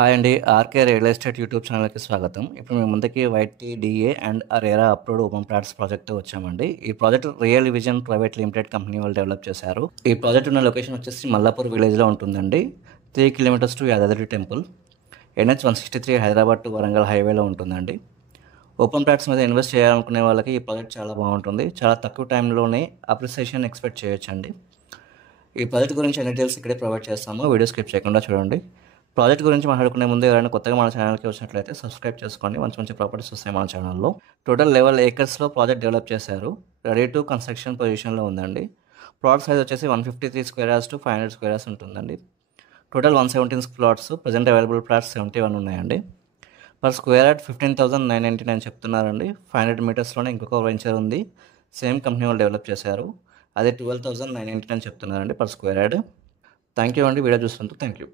Hi అండి. RK real estate YouTube ఛానల్‌కి స్వాగతం. ఇప్పుడు మీ ముందుకి Y T D A and RERA approved open plots ప్రాజెక్ట్‌తో వచ్చామండి. ఈ project real vision private limited company వాళ్ళు డెవలప్ చేశారు. ఈ ప్రాజెక్ట్ ఉన్న లొకేషన్ వచ్చేసి మల్లాపూర్ విలేజ్‌లో ఉంటుందండి. 3 kilometres to Yadadri temple. NH 163 Hyderabad to Warangal హైవేలో ఉంటుందండి. ఓపెన్ ప్లాట్స్ మీద ఇన్వెస్ట్ చేయాలనుకునే వాళ్ళకి ఈ ప్రాజెక్ట్ చాలా బాగుంటుంది. చాలా తక్కువ టైంలోనే అప్రిసియేషన్ ఎక్స్పెక్ట్ చేయొచ్చండి. ఈ ప్రాజెక్ట్ గురించి అన్ని డీటెయిల్స్ ఇక్కడే ప్రొవైడ్ చేస్తాము. వీడియో స్కిప్ చేయకుండా చూడండి. ప్రాజెక్ట్ గురించి మాట్లాడుకునే ముందు ఎవరైనా కొత్తగా మన ఛానల్కి వచ్చినట్లయితే సబ్స్క్రైబ్ చేసుకోండి. మంచి మంచి ప్రాపర్టీస్ వస్తాయి మన ఛానల్లో. టోటల్ 11 ఏకర్స్లో ప్రాజెక్ట్ డెవలప్ చేశారు. రెడీ టు కన్స్ట్రక్షన్ పొజిషన్లో ఉందండి. ప్లాట్ సైజ్ వచ్చేసి 153 square yards to 500 square yards ఉంటుందండి. Total 117 plots, present available plots 71 ఉన్నాయండి. పర్ స్క్వేర్ యార్డ్ 15,999 చెప్తున్నారండి. 500 మీటర్స్లోనే ఇంకొక వెంచర్ ఉంది, సేమ్ కంపెనీ వాళ్ళు డెవలప్ చేశారు. అదే 12,999 చెప్తున్నారండి per square yard. Thank you అండి. వీడియో చూసినందుకు థ్యాంక్ యూ.